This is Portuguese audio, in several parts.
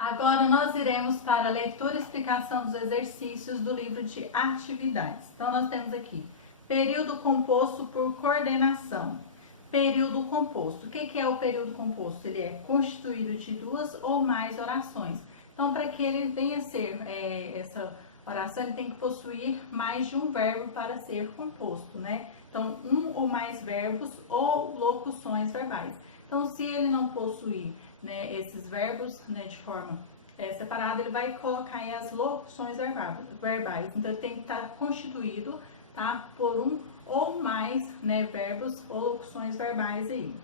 Agora nós iremos para a leitura e explicação dos exercícios do livro de atividades. Então nós temos aqui, período composto por coordenação. Período composto. O que é o período composto? Ele é constituído de duas ou mais orações. Então, para que ele venha a ser essa oração, ele tem que possuir mais de um verbo para ser composto, né? Então, um ou mais verbos ou locuções verbais. Então, se ele não possuir, né, esses verbos, né, de forma separada, ele vai colocar aí as locuções verbais. Então, ele tem que estar constituído, tá, por um ou mais, né, verbos ou locuções verbais aí.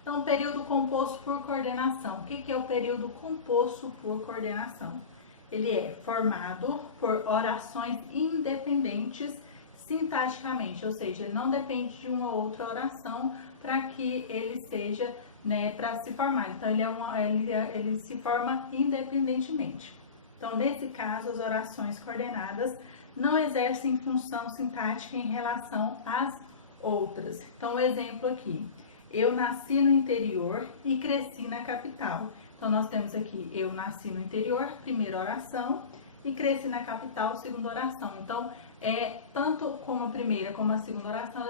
Então, período composto por coordenação. O que é o período composto por coordenação? Ele é formado por orações independentes sintaticamente, ou seja, ele não depende de uma outra oração para que ele seja, né, para se formar. Então, ele se forma independentemente. Então, nesse caso, as orações coordenadas não exercem função sintática em relação às outras. Então, o exemplo aqui. Eu nasci no interior e cresci na capital. Então, nós temos aqui, eu nasci no interior, primeira oração, e cresci na capital, segunda oração. Então, tanto como a primeira como a segunda oração,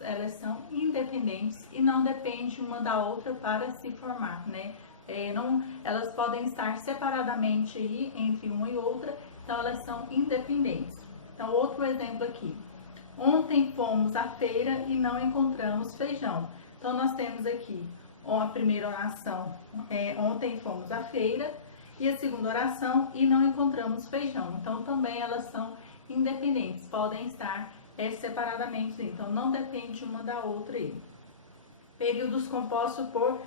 elas são independentes e não dependem uma da outra para se formar, né? Elas podem estar separadamente aí, entre uma e outra, então elas são independentes. Então, outro exemplo aqui. Ontem fomos à feira e não encontramos feijão. Então, nós temos aqui a primeira oração, ontem fomos à feira, e a segunda oração, e não encontramos feijão. Então, também elas são independentes, podem estar separadamente, então não depende uma da outra aí. Períodos compostos por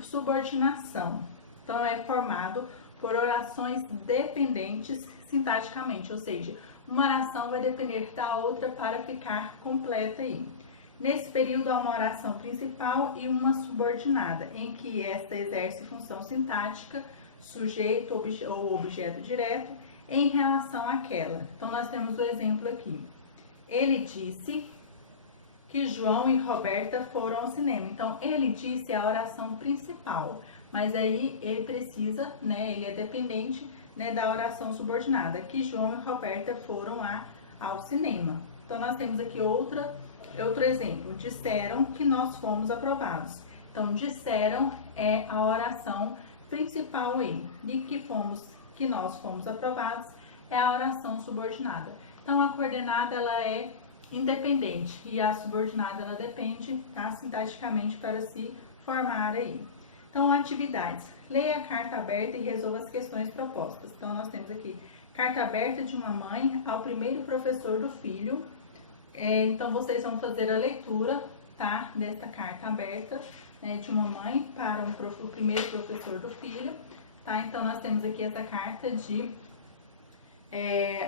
subordinação. Então, é formado por orações dependentes sintaticamente, ou seja, uma oração vai depender da outra para ficar completa aí. Nesse período, há uma oração principal e uma subordinada, em que esta exerce função sintática, sujeito ou objeto direto, em relação àquela. Então, nós temos o exemplo aqui. Ele disse que João e Roberta foram ao cinema. Então, ele disse a oração principal, mas aí ele precisa, né, ele é dependente, né, da oração subordinada, que João e Roberta foram ao cinema. Então, nós temos aqui outro exemplo. Disseram que nós fomos aprovados. Então, disseram é a oração principal aí. E que nós fomos aprovados é a oração subordinada. Então, a coordenada ela é independente e a subordinada ela depende, tá, sintaticamente para se formar aí. Então, atividades. Leia a carta aberta e resolva as questões propostas. Então, nós temos aqui carta aberta de uma mãe ao primeiro professor do filho. Então, vocês vão fazer a leitura, tá, desta carta aberta, né, de uma mãe para o primeiro professor do filho. Tá? Então, nós temos aqui essa carta de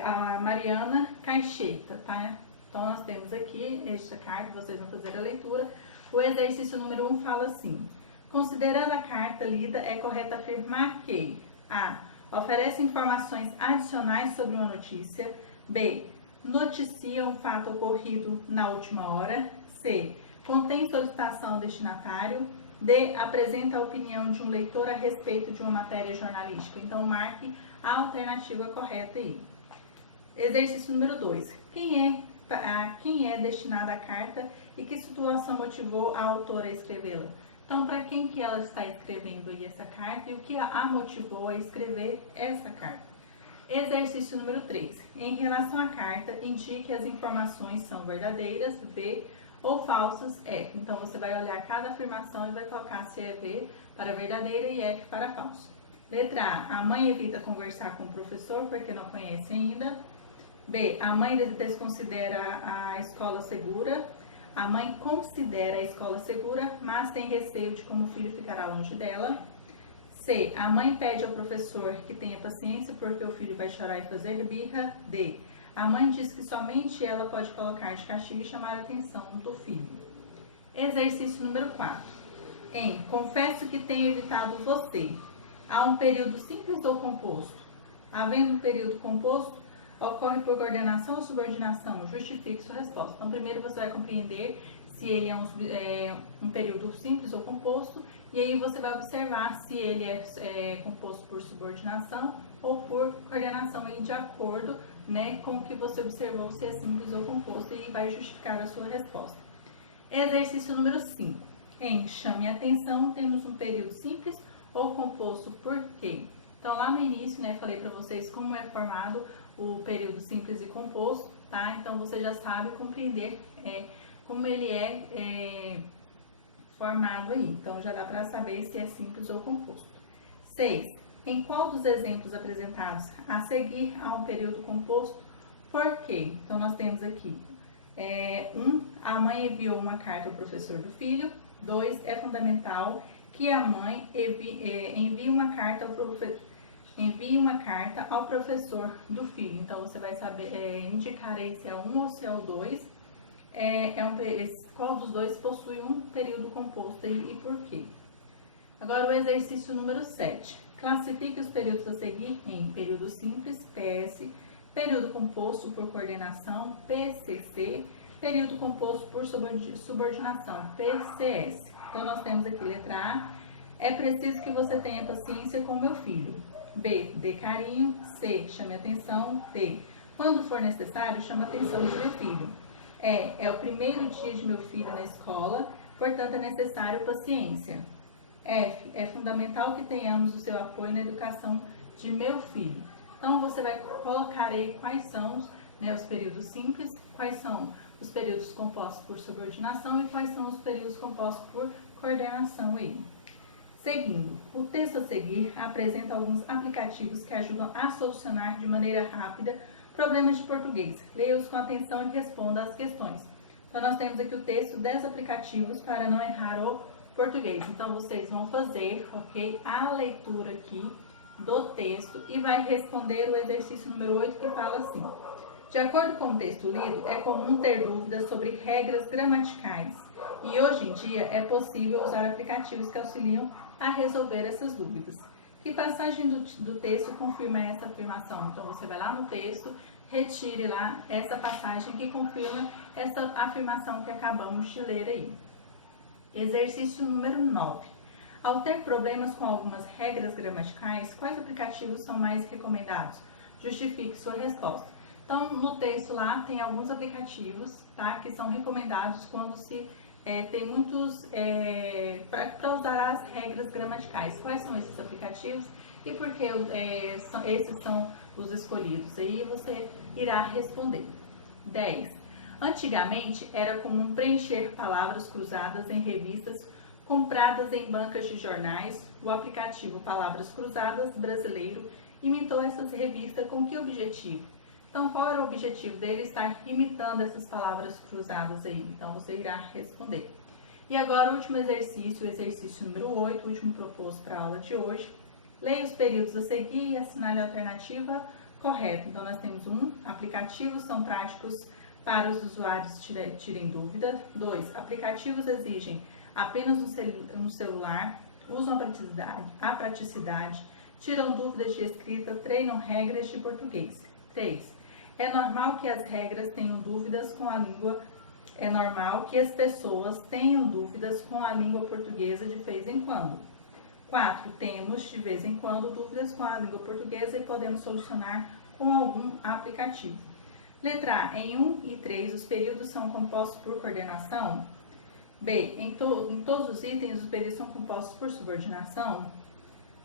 a Mariana Caixeta, tá? Então, nós temos aqui esta carta, vocês vão fazer a leitura. O exercício número 1 fala assim: considerando a carta lida, é correto afirmar que A. Oferece informações adicionais sobre uma notícia. B. Noticia um fato ocorrido na última hora. C. Contém solicitação ao destinatário. D. Apresenta a opinião de um leitor a respeito de uma matéria jornalística. Então, marque a alternativa correta aí. Exercício número 2. Quem é destinada a carta e que situação motivou a autora a escrevê-la? Então, para quem que ela está escrevendo aí essa carta e o que a motivou a escrever essa carta? Exercício número 3. Em relação à carta, indique as informações são verdadeiras, V, ou falsas, F. Então, você vai olhar cada afirmação e vai colocar se é V para verdadeira e F para falso. Letra A. A mãe evita conversar com o professor porque não conhece ainda. B. A mãe desconsidera a escola segura. A mãe considera a escola segura, mas tem receio de como o filho ficará longe dela. C. A mãe pede ao professor que tenha paciência porque o filho vai chorar e fazer birra. D. A mãe diz que somente ela pode colocar de castigo e chamar a atenção do filho. Exercício número 4. Confesso que tenho evitado você. Há um período simples ou composto? Havendo um período composto, ocorre por coordenação ou subordinação? Justifique sua resposta. Então, primeiro você vai compreender se ele é um período simples ou composto E aí você vai observar se ele é composto por subordinação ou por coordenação aí de acordo, né, com o que você observou, se é simples ou composto, e vai justificar a sua resposta. Exercício número 5. Em chame a atenção, temos um período simples ou composto por quê? Então lá no início, né, falei para vocês como é formado o período simples e composto, tá? Então você já sabe compreender como ele é formado aí. Então já dá para saber se é simples ou composto. 6. Em qual dos exemplos apresentados a seguir há um período composto? Por quê? Então nós temos aqui 1. A mãe enviou uma carta ao professor do filho. 2. É fundamental que a mãe envie uma carta ao professor do filho. Então você vai saber indicar aí se é 1 ou se é o 2. Qual dos dois possui um período composto e por quê? Agora o exercício número 7. Classifique os períodos a seguir em período simples, PS, período composto por coordenação, PCC, período composto por subordinação, PCS. Então nós temos aqui letra A. É preciso que você tenha paciência com meu filho. B. Dê carinho. C. Chame atenção. D. Quando for necessário, chame a atenção de meu filho. É o primeiro dia de meu filho na escola, portanto é necessário paciência. F. É fundamental que tenhamos o seu apoio na educação de meu filho. Então você vai colocar aí quais são, né, os períodos simples, quais são os períodos compostos por subordinação e quais são os períodos compostos por coordenação aí. Seguindo, o texto a seguir apresenta alguns aplicativos que ajudam a solucionar de maneira rápida problemas de português. Leia-os com atenção e responda às questões. Então nós temos aqui o texto 10 aplicativos para não errar o português. Então vocês vão fazer, ok, a leitura aqui do texto e vai responder o exercício número 8 que fala assim: de acordo com o texto lido, é comum ter dúvidas sobre regras gramaticais e hoje em dia é possível usar aplicativos que auxiliam a resolver essas dúvidas. Que passagem do texto confirma essa afirmação? Então você vai lá no texto, retire lá essa passagem que confirma essa afirmação que acabamos de ler aí. Exercício número 9. Ao ter problemas com algumas regras gramaticais, quais aplicativos são mais recomendados? Justifique sua resposta. Então, no texto lá tem alguns aplicativos, tá, que são recomendados quando se tem muitos para usar as regras gramaticais. Quais são esses aplicativos e por que esses são os escolhidos? Aí você irá responder. 10. Antigamente era comum preencher palavras cruzadas em revistas compradas em bancas de jornais. O aplicativo Palavras Cruzadas brasileiro imitou essas revistas com que objetivo? Então, qual era o objetivo dele? Estar imitando essas palavras cruzadas aí. Então, você irá responder. E agora, o último exercício, o exercício número 8, o último proposto para a aula de hoje. Leia os períodos a seguir e assinale a alternativa correta. Então, nós temos 1. Aplicativos são práticos para os usuários tirem dúvida. 2. Aplicativos exigem apenas um celular, usam a praticidade, tiram dúvidas de escrita, treinam regras de português. 3. É normal que as regras tenham dúvidas com a língua. É normal que as pessoas tenham dúvidas com a língua portuguesa de vez em quando. 4. Temos, de vez em quando, dúvidas com a língua portuguesa e podemos solucionar com algum aplicativo. Letra A. Em 1 e 3, os períodos são compostos por coordenação. B. Em todos os itens, os períodos são compostos por subordinação.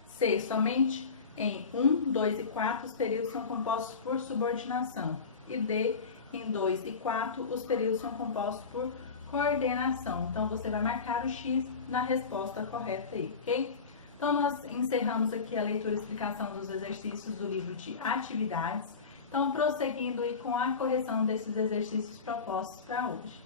C. Somente em 1, 2 e 4, os períodos são compostos por subordinação. E D. Em 2 e 4, os períodos são compostos por coordenação. Então, você vai marcar o X na resposta correta aí, ok? Então, nós encerramos aqui a leitura e explicação dos exercícios do livro de atividades. Então, prosseguindo aí com a correção desses exercícios propostos para hoje.